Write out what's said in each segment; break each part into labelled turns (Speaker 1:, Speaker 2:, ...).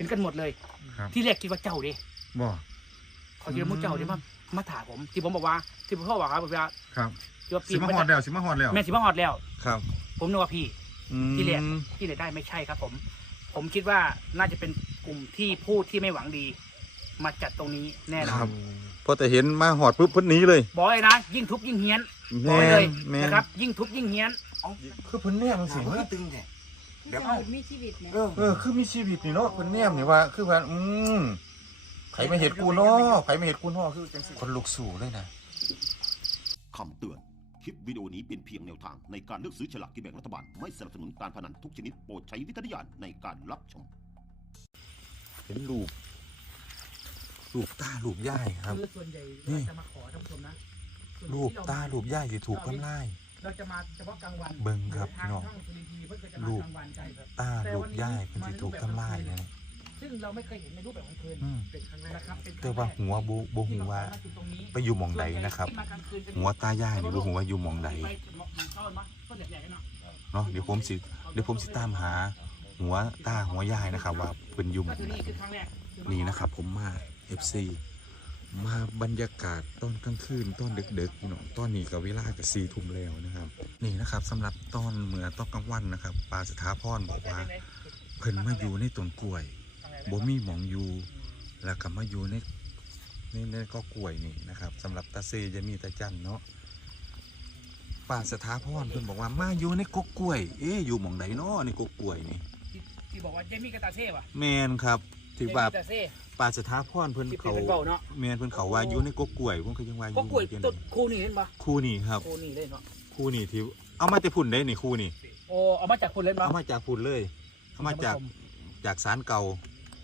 Speaker 1: ห็นกันหมดเลยที่แรกคิดว่าเจ้าดิ
Speaker 2: บ่
Speaker 1: ขอคิดว่ามุกเจ้าดิมาถามผมที่ผมบอกว่าที่พ่อบอกครับผมว่า
Speaker 2: ครับ
Speaker 1: ที่ว่า
Speaker 2: สิมาฮอดแล้วสิมาฮอดแล้ว
Speaker 1: แม่สิมาฮอดแล้ว
Speaker 2: ครับ
Speaker 1: ผมนึกว่าพี่ที่แรกที่ไหนได้ไม่ใช่ครับผมคิดว่าน่าจะเป็นกลุ่มที่ผู้ที่ไม่หวังดีมาจัดตรงนี้แน่นอน
Speaker 2: พอแต่เห็นมาหอดปุ๊บเพิ่นหนีเลย
Speaker 1: บอกเลยนะยิ่งทุบยิ่งเฮี้ยนบอกเลยนะครับยิ่งทุบยิ่งเฮี้ยน
Speaker 2: คือเพิ่นแนมจังซี่
Speaker 3: คือตึงแท้
Speaker 4: แบบมีชีวิตนะ
Speaker 2: คือมีชีวิตนี่เนาะเพิ่นแนมนี่ว่าคือว่าไผไม่เห็นกูเนาะไผไม่เห็นกูเนาะคือจังซี่คนลุกสู้เลยนะ
Speaker 5: คำเตือนคลิปวิดีโอนี้เป็นเพียงแนวทางในการเลือกซื้อฉลากกินแบ่งรัฐบาลไม่สนับสนุนการพนันทุกชนิดโปรดใช้วิจารณญาณในการรับชม
Speaker 2: เห็นรูปตารูปย่ายครับ
Speaker 1: คือส่วนใหญ่จะมาขอท่านผู้ชมนะ
Speaker 2: รูปตารูปย่ายที่ถูกทำลาย
Speaker 1: เราจะมาเฉพาะกลางวัน
Speaker 2: เบิ่งครับพี่น้องรูปตารูปย่ายเป็นที่ถูกทำลายเนี่ย
Speaker 1: ซึ่งเราไม่เคยเห็นในรูปแบบของเธอเป็นครั้งแรกนะครับ
Speaker 2: แต่ว่าหัวโบหูว่าไปอยู่หม่องใดนะครับหัวตาย่ายนี่โบหูว่าอยู่หม่องใดเนาะเดี๋ยวผมสิตามหาหัวตาหัวย่ายนะครับว่าเป็นอยู่หม่องใดนี่นะครับผมมา FC มาบรรยากาศตอนกลางคืนตอนดึกๆพี่น้องตอนนี้ก็เวลาก็4 ทุ่มแล้วนะครับนี่นะครับสำหรับตอนเมื่อตอนกลางวันนะครับปาสถาพรบอกว่าเพิ่นมาอยู่ในต้นกล้วยบ่มีหมองอยู่แล้วก็มาอยู่ในก็กล้วยนี่นะครับสำหรับตาเซจะมีตาจันเนาะปาสถาพรเพิ่นบอกว่ามาอยู่ในกกล้วยอยู่หมองใดเนาะในกกล้วยนี่
Speaker 1: ที่บอกว่าเจมี่กับตาเซ่ป่ะ
Speaker 2: แมนครับที่ว่าปาสถาพรเพิ่นเขาแมนเพิ่นเขาว่าอยู่ในกกล้วยผมก็ยังว่าอยู่
Speaker 1: กกล้วยต้นคู่นี่เห็นปะ
Speaker 2: คู่นี่ครับ
Speaker 1: คู่นี่เลยเนาะ
Speaker 2: คู่นี่ที่เอามาแต่พุ่นได้นี่คู่นี่
Speaker 1: โอ้เอามาจากพุ่นเลยปะ
Speaker 2: เอามาจากพุ่นเลยเอามาจากศาลเก่า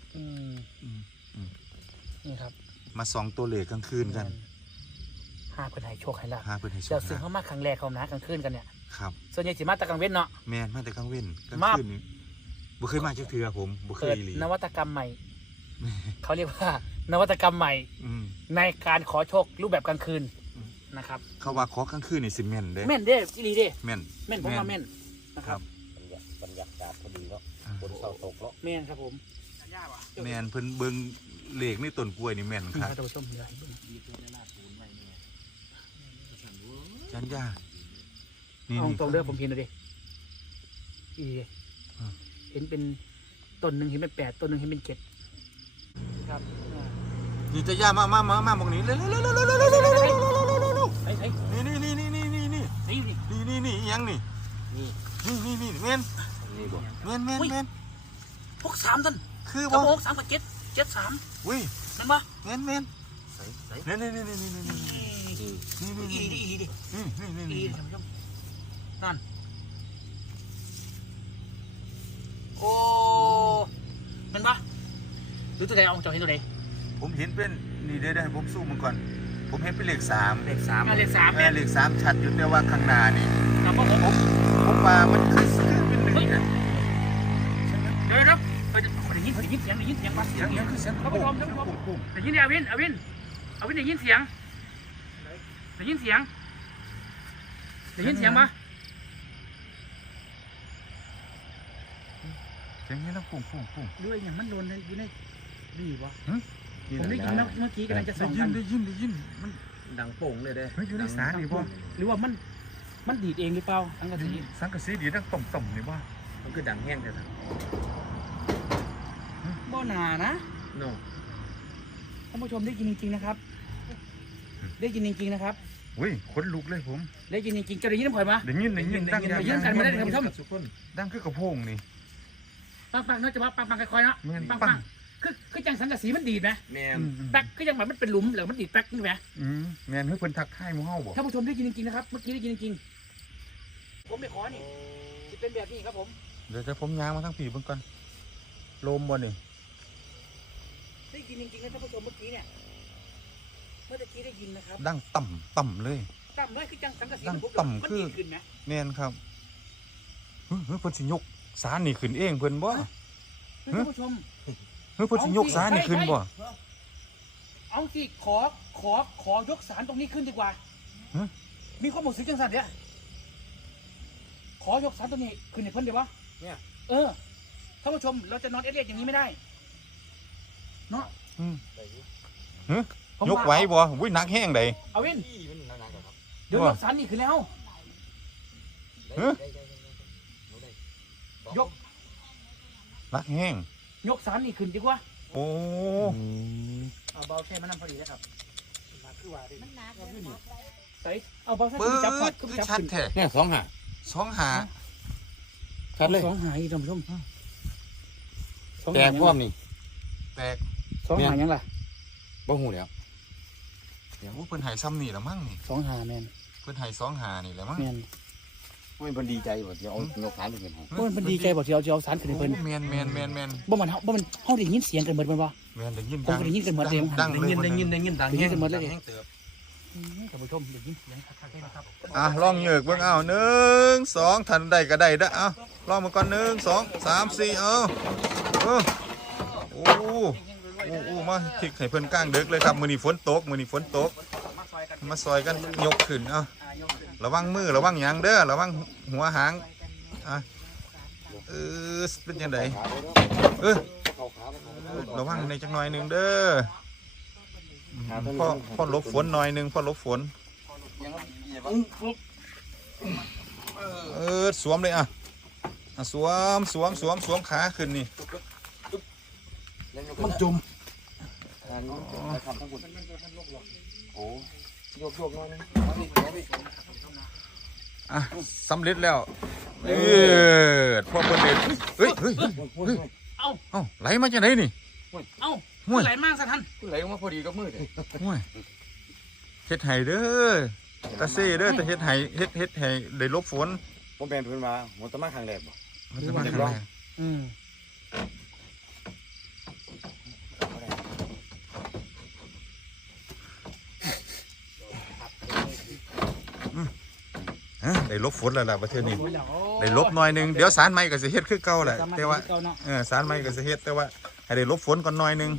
Speaker 1: นี่ครับ
Speaker 2: มา2 ตัวเลขกลางคืนกัน
Speaker 1: หาเพิ่นให้โชคให้ลาภ
Speaker 2: เพิ่นให้โชค
Speaker 1: เจ้าซื้อเขามาครั้งแรกเขานะกลางคืนกันเนี่ย
Speaker 2: ครับ
Speaker 1: ส่วนใหญ่สิมาแต่กลางเว้นเนาะ
Speaker 2: แม่นมาแต่กลางเว้นกลางคืนนี่บ่เคยมาจักเทื่อผมบ่เคยเลย
Speaker 1: นวัตกรรมใหม่เขาเรียกว่านวัตกรรมใหม่ในการขอโชครูปแบบกลางคืนนะครับ
Speaker 2: เขาว่าขอกลางคืนนี่สิแม่นเด้
Speaker 1: แม่นเด้อีหลีเด้
Speaker 2: แม่
Speaker 1: นผมว่าแม่นนะครับ
Speaker 3: บรรยากาศพอดีเนาะบนเสาตกแล้ว
Speaker 1: แม่นครับผม
Speaker 2: แม่นเพิ่นเบิ่งเลขในต้นกล้วยนี่แม่นครับจันยา
Speaker 1: นี่ตรงเด้อผมเห็นเลยดิเห็นเป็นต้นหนึ่งเห็นเป็น8ต้นหนึ่งเห็นเป็น7ครับ
Speaker 2: นี่จะย่ามามองนี้เลยนี่ยังนี่แม่น
Speaker 1: พวก3ต้น
Speaker 2: คือ
Speaker 1: ว่า3กับ7 3
Speaker 2: อุ้ย
Speaker 1: นั่นปะ
Speaker 2: แม่นนี่
Speaker 1: นั่นโอ้มันปะหรือตัวใดเอาเจ้าเห็นตัวใด
Speaker 2: ผมเห็นเป็นนี่เดี๋ยวให้ผมสู้มันก่อนผมเห็นเป็นเลข3
Speaker 1: เลข3
Speaker 2: ชัดอยู่แต่ว่าข้างหน้านี่
Speaker 1: ครับ
Speaker 2: ผมว่ามันคือเป็น1
Speaker 1: เดี๋ยวได้ยินเสียงว่าเสียง
Speaker 2: คือเสียง
Speaker 1: เขาไปชมได้ยินอวินได้ยินเสียงปะเสียง
Speaker 2: นี้แล้วปุ่ง
Speaker 1: ด้วยอย่างมันโดนอยู่ในดีวะผมได้ยินเมื่อกี้กำลังจะส่องกัน
Speaker 2: ได้ยินมัน
Speaker 3: ดังโป่งเลยเด้
Speaker 2: อยู่ในสารนี่บ่
Speaker 1: หรือว่ามันดีดเองหรือเปล่าสัง
Speaker 2: กะสีดีดังต่ำนี่บ่
Speaker 3: มันคือดังแห้งแต่
Speaker 1: บ่หนานะท่านผู้ชมได้ยินจริงๆนะครับได้ยินจริงๆนะครับ
Speaker 2: อุ้ยขนลุกเลยผม
Speaker 1: ได้ยินจริงๆจะได้ยินน้ำข่อยมา
Speaker 2: ได้ยิน
Speaker 1: กันมาได้ท่านผู้ชม
Speaker 2: ดังคือกระโพงนี่
Speaker 1: ปังเนาะจะว่าปังค่อยๆเนาะปังคือจังสังกะสีมันดีดนะแป๊กก็ยังแบบมันเป็นหลุมหรือมันดีดแป๊กนี่ไหม
Speaker 2: แม่นเฮ้ยเพิ่นทักทายมู่เฮาบ่
Speaker 1: ท่านผู้ชมได้ยินจริงๆนะครับเมื่อกี้ได้ยินจริงๆผมไม่ขอนี่จะเป็นแบบนี้ครับผม
Speaker 2: เดี๋ยวผมย้างมาทั้งผีเบิ่งก่อนลมบ่นี่
Speaker 1: ได้ยินจริงๆนะท่านผู้ชมเมื่อกี้เนี่ยเมื่อกี้ได้ยินนะครับ
Speaker 2: ดังต่ำเลย
Speaker 1: คือจังสังกะสี
Speaker 2: ดังต่ำคือแม่นครับเฮ้ยเพิ่นสิยกสารนี่ขึ้นเองเพิ่นบ่
Speaker 1: ท่านผู้ชม
Speaker 2: เพิ่นสิยกสารนี่ขึ้นบ่
Speaker 1: เอาสิขอยกสารตรงนี้ขึ้นดีกว่ามีข้อมูลสื่อจังสันเนี่ยขอยกสารตรงนี้ขึ้นให้เพิ่นเดี๋ยววะเนี่ยท่านผู้ชมเราจะนอนเอเลียดอย่างนี้ไม่ได้เนาะ
Speaker 2: ยกไหว้บ่อุ้ยหนักแห้งใด
Speaker 1: เอาวินเดี๋ยวยกสันนี่ขึ้นแล้วยก
Speaker 2: หนักแห้ง
Speaker 1: ยกสันนี่ขึ้นดีกว่า
Speaker 2: โอ้
Speaker 1: เอาเบาแค่มันนำพอดีแล้วครับคือว่า
Speaker 4: มันหนัก
Speaker 1: ใส่เอาเบาแค่
Speaker 2: เปิ
Speaker 1: จับพอ
Speaker 2: ด
Speaker 1: ด
Speaker 2: คือ
Speaker 1: จับ
Speaker 2: ชัด
Speaker 1: ขึ้น
Speaker 2: แท้
Speaker 3: เนี่ย2 หา
Speaker 2: 2 หา
Speaker 3: ชัดเลย
Speaker 1: สองหายท่านผู้ชมสอง
Speaker 3: แต
Speaker 1: หาก
Speaker 3: พร้อมนี่
Speaker 2: แตก
Speaker 1: สองหายังล่ะ
Speaker 3: บ่ฮู้แล้ว
Speaker 2: โอ้เพิ่นให้ซ้ำนี่ละมั้งนี่
Speaker 1: สองหาแมน
Speaker 2: เพิ่นให้2 หานี่แหละมั้ง
Speaker 1: แมน
Speaker 3: เพิ่นดีใจบ่เดี๋ยวเอายกฐานไปเป็นให้
Speaker 1: เพราะมันดีใจบอกที่เอาสันขึ้นให้เพิ่น
Speaker 2: แม่น
Speaker 1: บ่มันเฮาได้ยินเสียงกันหมดมันบ่
Speaker 2: แม่นได้ยิน
Speaker 1: ผมก็ได้ยินกันหมดเลย
Speaker 2: ดังเลย
Speaker 3: ได้ยินดัง
Speaker 1: ได้ยิน
Speaker 3: แห้ง
Speaker 1: กันหมดเลย
Speaker 3: แห้งเติบ
Speaker 1: ท่านผู้ชมได้ยินเสียงคักๆเลยนะครับ
Speaker 2: อ่ะลองเหยือกเบิ่งเอา1 2ทันได้ก็ได้เด้อเอาลองมาก่อน1 2 3 4เอาโอ้มาทิกให้เพิ่นกลางดึกเลยครับมื้อนี้ฝนตกมาซอยกันยกขึ้นเอาระวังมือระวังหยังเด้อระวังหัวหางอ่ะเป็นจังไดระวังในจักหน่อยหนึงเด้อพ่อหลบฝนหน่อยหนึงพ่อหลบฝนสวมเลยอ่ะสวมขาขึ้นนี่
Speaker 3: มันจุ่มโยกหน่อยนึง
Speaker 2: อ่ะสำเร็จแล้วพ่อเพิ่นเด็ดเฮ้ยเอ้าไหลมาจากไหนนี่
Speaker 1: เอ้า
Speaker 2: ห่วย
Speaker 1: ไหลมากซะท่าน
Speaker 3: ไหลออกมาพอดีกับมือเด้
Speaker 2: ห่วยเฮ็ดไห้เด้อตาเซ่เด้อแต่เฮ็ดไห้เฮ็ดไห้ได้ลบฝน
Speaker 3: ผมแม่นเพิ่นมาหัวตะมาครั้งแรกบ่
Speaker 2: มันจะมาทำไม ได้ลบฝนแล้วล่ะประเทศนี้ได้ลบหน่อยหนึงเดี๋ยวสารไม้ก็สิเฮ็ดคือเก่าแหละแต่ว่าสารไม้ก็สิเฮ็ดแต่ว่าให้ได้ลบฝนก่อนหน่อยหนึง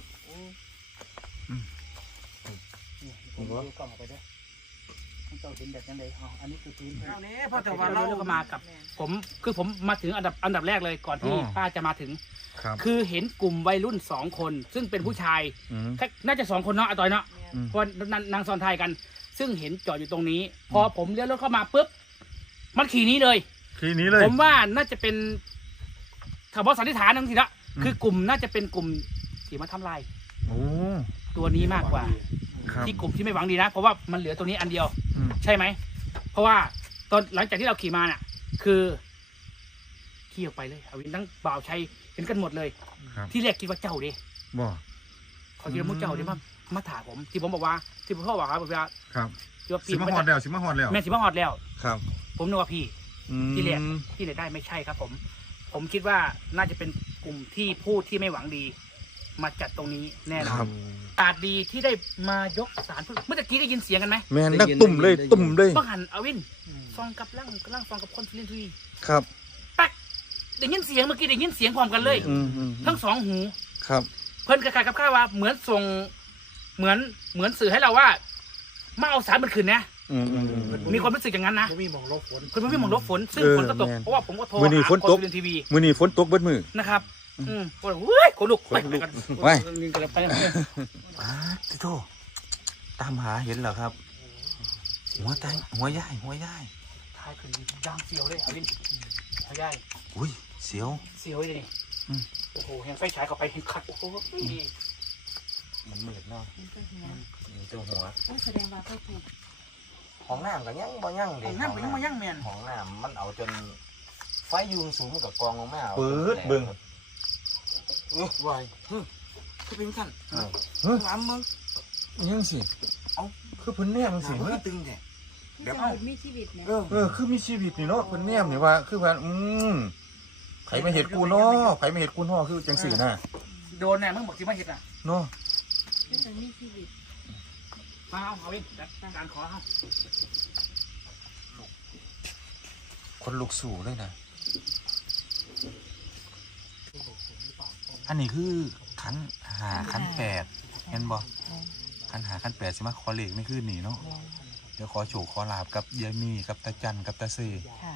Speaker 1: ผมดูกล้องออกไปด้วยเจ้าเห็นแบบยังไงอ๋ออันนี้คือพื้นเอาเนี่ยพอแต่ว่าเราก็มากับผมมาถึงอันดับแรกเลยก่อนที่ป้าจะมาถึง
Speaker 2: ครับ
Speaker 1: คือเห็นกลุ่มวัยรุ่น2 คน ซึ่งเป็นผู้ชาย น่าจะ2 คนเนาะอาตอยเนาะเพราะนางซ้อนท้ายกัน ซึ่งเห็นจอดอยู่ตรงนี้ พอผมเลี้ยวรถเข้ามาปุ๊บมันขี่นี้เลย
Speaker 2: ทีนี้เลย
Speaker 1: ผมว่าน่าจะเป็นถ้าบอกสันนิษฐานนึงทีละคือกลุ่มน่าจะเป็นกลุ่มที่มาทำลาย
Speaker 2: โอ้
Speaker 1: ตัวนี้มากกว่า
Speaker 2: ครับ
Speaker 1: ที่กลุ่มที่ไม่หวังดีนะเพราะว่ามันเหลือตัวนี้อันเดียว
Speaker 2: อืม
Speaker 1: ใช่ไหมเพราะว่าตอนหลังจากที่เราขี่มาน่ะ คือขี่ออกไปเลยเอาวินทั้งบ่าวชัยเห็นกันหมดเลย
Speaker 2: ครับ
Speaker 1: ที่แรกคิดว่าเจ้าดิ
Speaker 2: บ่
Speaker 1: เขาคิดว่ามุกเจ้าดิมาถามผมที่ผมบอกว่าที่พ่อบอกครับว่า
Speaker 2: ครับ
Speaker 1: ที่ว่า
Speaker 2: สิมาฮอดแล้วสิมาฮอดแล้ว
Speaker 1: แม่สิมาฮอดแล้ว
Speaker 2: ครับ
Speaker 1: ผมนึกว่าพี่
Speaker 2: อืม
Speaker 1: ที่แรกที่ไหนได้ไม่ใช่ครับ ผมคิดว่าน่าจะเป็นกลุ่มที่ผู้ที่ไม่หวังดี มาจัดตรงนี้แน่นอ
Speaker 2: ครั
Speaker 1: น
Speaker 2: บ
Speaker 1: ตาดดีที่ได้มายกสารเมื่อกี้ได้ยินเสียงกันไหม
Speaker 2: แม่นนักตุ่มเลยตุ่มเลย
Speaker 1: บังหันเอาวินซองกับล่างซองกับคนสุรินทร์ทีวี
Speaker 2: ครับ
Speaker 1: ปักได้ยินเสียงเมื่อกี้ได้ยินเสียงพร้อมกันเลย ทั้งสองหู
Speaker 2: ครับ
Speaker 1: เพิ่นกระจายกับข้าวว่าเหมือนส่งเหมือนสื่อให้เราว่ามาเอาสารมันขึ้นนะมีความรู้สึกอย่างนั้นนะ
Speaker 3: มีหม่องลบฝน
Speaker 1: เพิ่นไม่หมองลบฝนซึ่งฝนก็ตกเพราะว่าผมก็โทร
Speaker 2: มื้อนี้
Speaker 1: หา
Speaker 2: ฝนตก
Speaker 1: คนสุรินทร์ทีวี
Speaker 2: มื้อนี้ฝนตกเบิดมื้อ
Speaker 1: นะครับก็เลยเฮ้ยขนลุกไปกัน
Speaker 2: ไว้
Speaker 1: ไปกัน
Speaker 2: ติโตตามหาเห็นเหรอครับหัวย่าย
Speaker 1: ท้ายคืนย่างเสียวเลยเอาวินเอาย่าย
Speaker 2: อุ้ยเสียว
Speaker 1: เสียวเลยนี่โอ้โหเห็นไฟฉายเข้าไปเห็นขัดโอ้โห
Speaker 3: มันมืดเนาะ
Speaker 4: มันก็หัว
Speaker 3: มีตัวหัว
Speaker 4: โอ้แสดงว่าเขาถูก
Speaker 3: ห้องน้ำก็ยังบ่ยังเด้
Speaker 1: น้ำเป็นมาย่างแมน
Speaker 3: ห้องน้ำมันเอาจนไฟยุงสูงมันกับกองลงมาเอา
Speaker 2: เปิดเบิ่ง
Speaker 3: วาย
Speaker 1: คือเป็นขั้น
Speaker 3: น้ำมึง
Speaker 2: ยังสิคือเพิ่นแนมสิ
Speaker 3: น้ำมันตึงแท้
Speaker 4: ที่จะมีชีวิตเนี่ย
Speaker 2: คือมีชีวิตนี่เนาะเพิ่นแนมนี่ว่าคือว่าไผมาเฮ็ดกูเนาะไผมาเฮ็ดกูเนาะคือจังซี่น่ะ
Speaker 1: โดนแน่มึงบอกที่มาเห็ดอ่ะ
Speaker 2: เนาะ
Speaker 4: ที่จะมีชีวิต
Speaker 1: มาเอาวินการขอเอา
Speaker 2: คนลุกสู่เลยนะอันนี้คือขันหาขัน8เห็นบ่ขันหาขัน8สิมาขอเลขไม่ขึ้นนี่เนาะเดี๋ยวขอโชคขอลาบกับยายมีกับตาจันกับตาเซ
Speaker 4: ค่ะ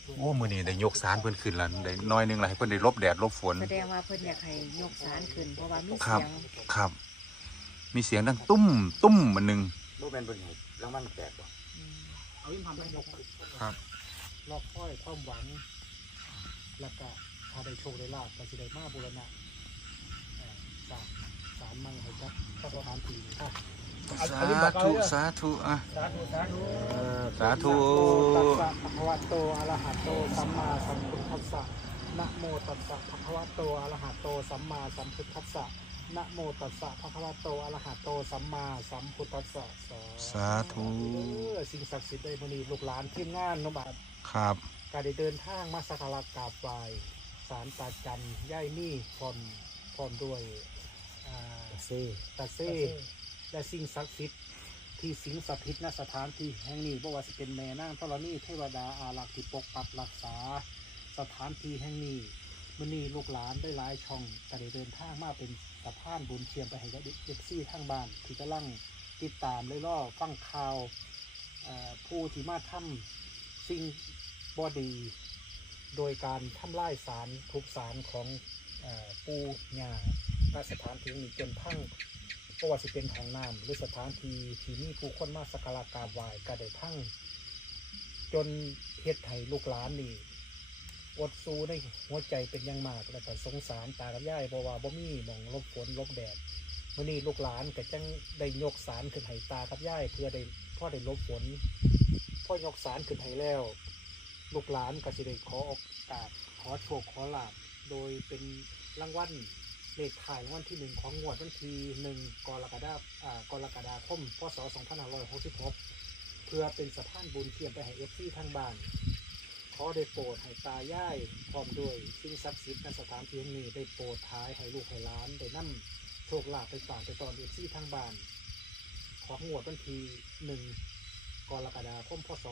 Speaker 2: โอ้มื้อนี้ได้ยกศาลเพิ่นขึ้นแล้วได้น้อยหนึงล่ะให้เพิ่นได้หลบแดดหลบฝน
Speaker 4: แสดงว่าเพิ่นอยากให้ยกศาลขึ้นเพราะว่ามี
Speaker 2: ครั
Speaker 4: เสี
Speaker 2: บ
Speaker 4: ยง
Speaker 2: ครับ มีเสียงดังตุ้มตุ้มอันหนึง
Speaker 3: บ่แม่นเพิ่นให้รางวัลแตกบ่
Speaker 1: เอายิ่งทำให้ยก
Speaker 2: ครับ
Speaker 6: รอบค่อยความหวัง แล้วก็ถ้าได้โชคได้ลาภก็สิได้มาบูรณะสร้างศาลใหม่ให้กับสถานที่นี้ครับ
Speaker 2: สาธุสาธุอ่ะ
Speaker 6: สาธุสาธุ
Speaker 2: สาธุ
Speaker 6: ตัสสะภะคะวะโตอะระหะโตสัมมาสัมพุทธัสสะนะโมตัสสะภะคะวะโตอะระหะโตสัมมาสัมพุทธัสสะนะโมตัสสะภะคะวะโตอะระหะโตสัมมาสัมพุทธัสสะ
Speaker 2: สาธุ
Speaker 6: สิ่งศักดิ์สิทธิ์ได้มื้อนี้ลูกหลานทีมงานเนาะบาด
Speaker 2: ครับ
Speaker 6: การได้เดินทางมาสักการะกราบไหว้ศาลตาจันย่ายมี่พร้อมด้วยตาเซ่และสิ่งศักดิ์สิทธิ์ที่สิงสถิตณสถานที่แห่งนี้บ่ว่าสิเป็นแม่นางธรณีเทวดาอารักษ์ที่ปกปักรักษาสถานที่แห่งนี้มื้อนี้ลูกหลานได้หลายช่องก็ได้เดินทางมาเป็นสะพานบุญเชียมไปให้กับเอฟซีทางบ้านที่กำลังติดตามเลยล่อฟังข่าวผู้ที่มาทำสิ่งบอดี โดยการทำลายสารทุกสารของปูหญ้าณสถานที่นี้จนพังเพราะว่าสิเป็นของน้ำหรือสถานที่ที่มีผู้คนมาสักการะกราบไหว้ก็ได้พังจนเฮ็ดให้ลูกหลานนี่อดสู้ในหัวใจเป็นอย่างมากแล้วก็สงสารตากับยายเพราะว่าบ่มีหม่องหลบฝนหลบแดดมื้อนี้ลูกหลานก็จังได้ยกสารขึ้นให้ตากับยายเพื่อได้พ่อได้หลบฝนพ่อยกสารขึ้นให้แล้วลูกหลานก็สิได้ขอโอกาสขอโชคขอลาภโดยเป็นรางวัลเลขท้ายรางวัลที่1ของงวดวันที่1กรกฎาคมพศ2566เพื่อเป็นสถานบุญเทียมไปให้ FC ทางบ้านขอได้โปรดให้ตายายพร้อมด้วยสิ่งศักดิ์สิทธิ์ในสถานที่นี้ได้โปรดท้ายให้ลูกให้หลานได้นำโชคลาภไปฝากไปตอน FC ทางบ้านของงวดวันที่1กรกฎาคมพศ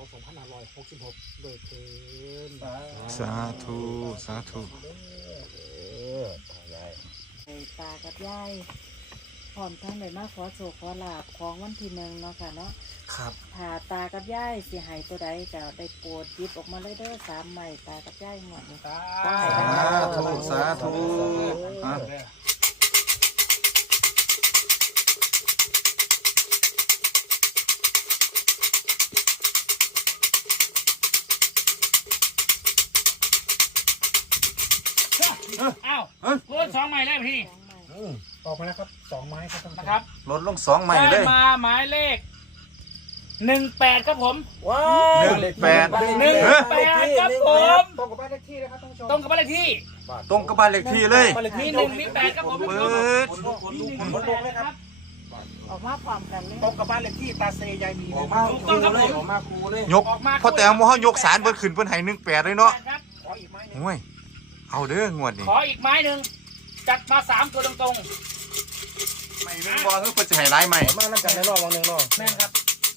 Speaker 6: 2566โดยเทิน
Speaker 2: สาธุสาธุ
Speaker 3: ยาย
Speaker 4: ให้ตากับยายพร้อมทั้งได้มาขอโชคขอลาภของวันที่1เนาะค่ะเนาะ
Speaker 2: ครับ
Speaker 4: ถ้าตากับยายสิให้ตัวใดก็ได้โปรดหยิบออกมาเลยเด้อ3ใหม่ตากับยายหมดเลย
Speaker 2: สาธุสาธุอ่ะ
Speaker 1: อ้าวรถ2 ใหม่แล้วพี่
Speaker 6: ออกมาแล้วครับ2 ไม้ครับท่านผู้ชม
Speaker 1: นะครับ
Speaker 2: ลดลง2ใหม่เล
Speaker 1: ได้
Speaker 2: ย
Speaker 1: มาหมายเลข18ครับผม
Speaker 3: ว้าว
Speaker 2: 18
Speaker 1: 18ครับผม
Speaker 6: ตรงกับบ้านเลขที่นะครับท่านผู้ชม
Speaker 1: ตรงกับบ้านเลขที่
Speaker 2: ตรงกับบ้านเลขที่เลย
Speaker 1: มี1มี8ครับผม
Speaker 2: เปิด
Speaker 1: มี1มี8นะครับ
Speaker 4: ออกมาพร้อมกันเลย
Speaker 6: ตรงกับบ้านเลขที่ตาเซยายมี
Speaker 3: ออก
Speaker 6: นะค
Speaker 3: มา
Speaker 6: รับ
Speaker 3: คูเลยออกมาคูเลย
Speaker 2: ยกพอแต่เอาหม้อยกสารเพิ่นขึ้นเพิ่นให้18เลยเนาะ
Speaker 1: ครับ
Speaker 6: ขออีกไม้หนึง
Speaker 2: โอ้ยเอาเด้องวดนี้
Speaker 1: ขออีกไม้หนึ่งจัดมา3 ตัวตรง
Speaker 2: ไม่นึงบ่คือเพิ่นสิให้หลายใหม่
Speaker 3: ออกมานั่งกันในรอบวางหนึ่งรอบ
Speaker 1: ๆแม่นครับ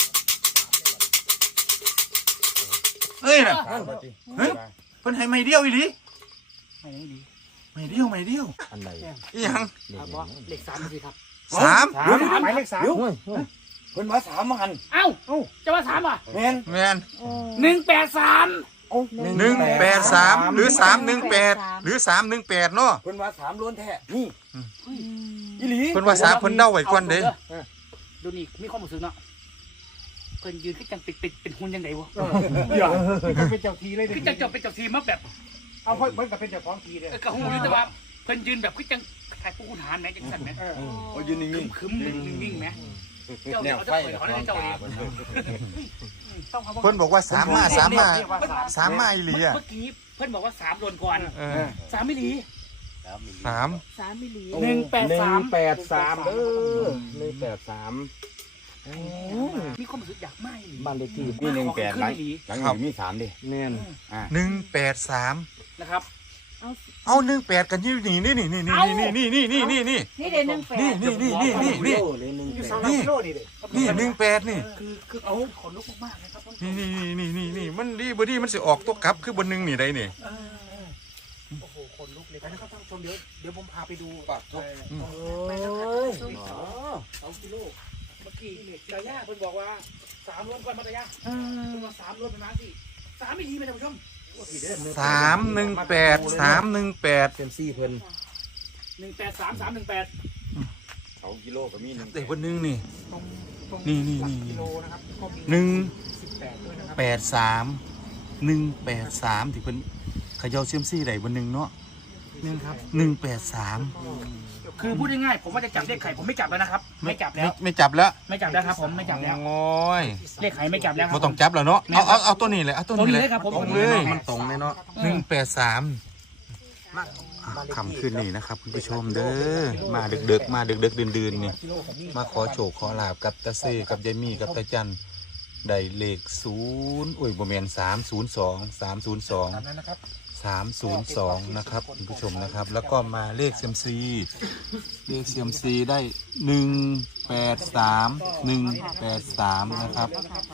Speaker 2: เอ้ยน่ะ
Speaker 3: นั่นปฏิ
Speaker 2: เฮ้ย เพิ่นให้ใหม่เดียวอีหลี
Speaker 1: ไม่ดี
Speaker 2: ใหม่เดียวใหม่เดียว
Speaker 3: อันไหน
Speaker 2: อีหยัง
Speaker 1: ครับบอสเลข3สิครับ
Speaker 2: 3
Speaker 6: หมายเลข 3
Speaker 3: เพิ่นมา3มัน
Speaker 1: เอ้าจะว่า3อ่ะ
Speaker 3: แม่น
Speaker 2: แม่น
Speaker 1: 183
Speaker 2: 183หรือ318หรือ318เนาะ
Speaker 3: เพิ่นมา3ล้วนแท้นี่อีหลี
Speaker 2: เพิ่นว่า3เพิ่นเดาไว้ก่อนเด้
Speaker 1: ดูนี่มีความรู้สึกเนาะเพิ่นยืนคือจังเป็นหุ่นยังไงวะ
Speaker 6: เดี๋ยวเป็นเจ้าทีเลย
Speaker 1: คือจังจบเป็นจบทีมาแบบ
Speaker 6: เอาเพิ่นกับเป็นเจ้าของทีเลย
Speaker 1: กระหูอยู่แต่ว่าเพิ่นยืนแบบคือจังถ่ายผู้คุณหารแหมจังสั่นแหม
Speaker 3: โอ้ยืนนิ่ง
Speaker 1: คึมนิ่งๆแหมเจ้า
Speaker 3: แน
Speaker 1: เดี๋ยว ว
Speaker 3: ไฟ
Speaker 1: จะเปิด
Speaker 3: กับ
Speaker 1: เขาได้เจ้าเอง
Speaker 2: เพิ่นบอกว่า3มาอีหลีอ่ะ
Speaker 1: เมื่อกี้เพิ่นบอกว่า3โดนก่อน
Speaker 2: เออ
Speaker 1: 3ไม่ดี
Speaker 2: 3
Speaker 4: 3มิลลิ
Speaker 1: 183
Speaker 3: 183เด้อ183
Speaker 1: มีความรู้สึกอยากไหม้
Speaker 3: บ้านเลขที่มี18หลังหลังนี้มี3ดิแม่น
Speaker 2: 183
Speaker 1: นะครับ
Speaker 4: เอา
Speaker 2: เอา18กันอยู่นี่นี่นี่นี่นี่นี่นี่นี่นี่นี่
Speaker 4: นี่เดี๋ยว18
Speaker 2: นี่นี่นี่นี่นี่นี่
Speaker 6: อยู่3กิโลนี่เลย
Speaker 2: นี่18นี่
Speaker 1: คือเอาขนลุกมากๆเลยครับ
Speaker 2: นี่นี่มันดีบ่ดีมันสิออกตัวกลับคือบนนึงนี่ได้นี่
Speaker 6: โอ้โหคนลุกเลยนะครับท่านผู้ชมเดี๋ยวผมพาไปดู
Speaker 3: ปัดทุก
Speaker 6: ไปนะครับ2 กิโลเมื่อกี้ตาย่าเพิ่นบอกว่า3ล้วนก่อนมาตาย่าเพิ่นว่า3ล้วนเป็นมาสิ3ไม่ดีไหมท่านผู้ชม
Speaker 2: 318 318
Speaker 3: เซมซี่เพิ่น
Speaker 1: 183
Speaker 3: 2กิโลก็มี1
Speaker 2: แต่วันนึงนี่
Speaker 6: ตรง
Speaker 2: นี่
Speaker 6: หลักกิโลนะครับก็มี
Speaker 2: หนึ่ง
Speaker 6: 18ด้วยนะครับ
Speaker 2: 183ที่เพิ่นเขย่าเซียมซี่ได้วันนึงเนาะ
Speaker 6: นี่ครับ
Speaker 2: 183
Speaker 1: คือพูดง่ายๆผมว่าจะจับเลขไข่ผมไม่จับแล้วนะครับ ไม่จับแล้ว
Speaker 2: ไม่จับแล้ว
Speaker 1: ไม่จับแล้วครับผมไม่จับแล้ว
Speaker 2: โอ้ย
Speaker 1: เลขไข่ไม่จับแล้วครั
Speaker 2: บ่ต้องจับแล้วเนาะเอาตัวนี้เลยเอาตัว
Speaker 1: ตรง
Speaker 2: นี้
Speaker 1: นี้
Speaker 2: เล
Speaker 1: เลย ยครับผม
Speaker 2: ตรงเลย
Speaker 3: มันตรงเลยเนาะ
Speaker 2: 183คำขึ้นนี่นะครับคุณผู้ชมเด้อมาดึกๆมาดึกๆดื่นๆนี่มาขอโชคขอลาบกับตาเซกับยายมี่กับตาจันได้เลข0อุ้ยบ่แม่น302 302
Speaker 6: นะครับ
Speaker 2: 302นะครับคุณผู้ชมนะครับ แล้วก็มาเลขเซียมซีเลขเซียมซีได้183นะครับ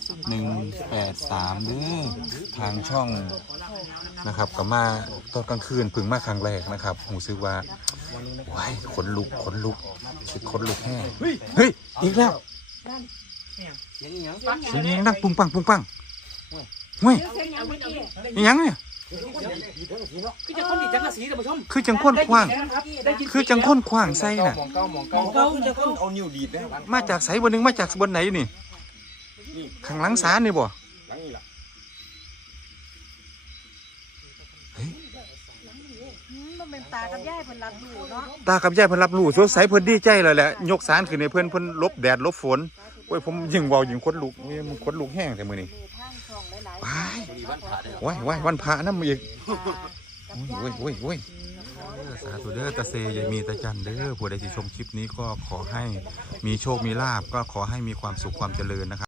Speaker 2: 183เด้อทางช่องนะครับก็มาตอนกลางคืนเพึ่งมาครั้งแรกนะครับผมรู้สึกว่าว้ายขนลุกสึกขนลุกแห้งเฮ้ยอีกแล้วเสียงยังดังปุ้งปังเฮ้ยอีหยังเนี่ย
Speaker 1: คือจะคนดีจังกะสีท่านผู้ชม
Speaker 2: คือจังค้นขว้าง
Speaker 1: ได้ยิน
Speaker 2: คือจังค้นขว้างใส่น่ะ
Speaker 3: มองเก้าจะคนเอานิ้วดีดได้
Speaker 2: มาจากไสบนหนึ่งมาจากบนไหนนี่ข้างหลังศาลนี่บ่
Speaker 3: หลังนี่ล่ะ
Speaker 4: มันเป็นตากับยายเพิ่นรับรู้เนาะ
Speaker 2: ตากับยายเพิ่นรับรู้สงสัยเพิ่นดีใจเลยแหละยกศาลขึ้นให้เพิ่นลบแดดลบฝนโอ้ยผมยิ่งเว้ายิ่งขนลุกนี่มันขนลุกแห้งแต่มื้อนี้
Speaker 4: มีทางช่องหลายๆ
Speaker 2: ว้าย
Speaker 3: มีวันผ่าได้
Speaker 2: ว้ายวันพระนำอีก
Speaker 4: กับยาย
Speaker 2: โอ้ยสาธุเด้อตาเซยายมีตาจันเด้อผู้ใดที่ชมคลิปนี้ก็ขอให้มีโชคมีลาภก็ขอให้มีความสุขความเจริญนะครับ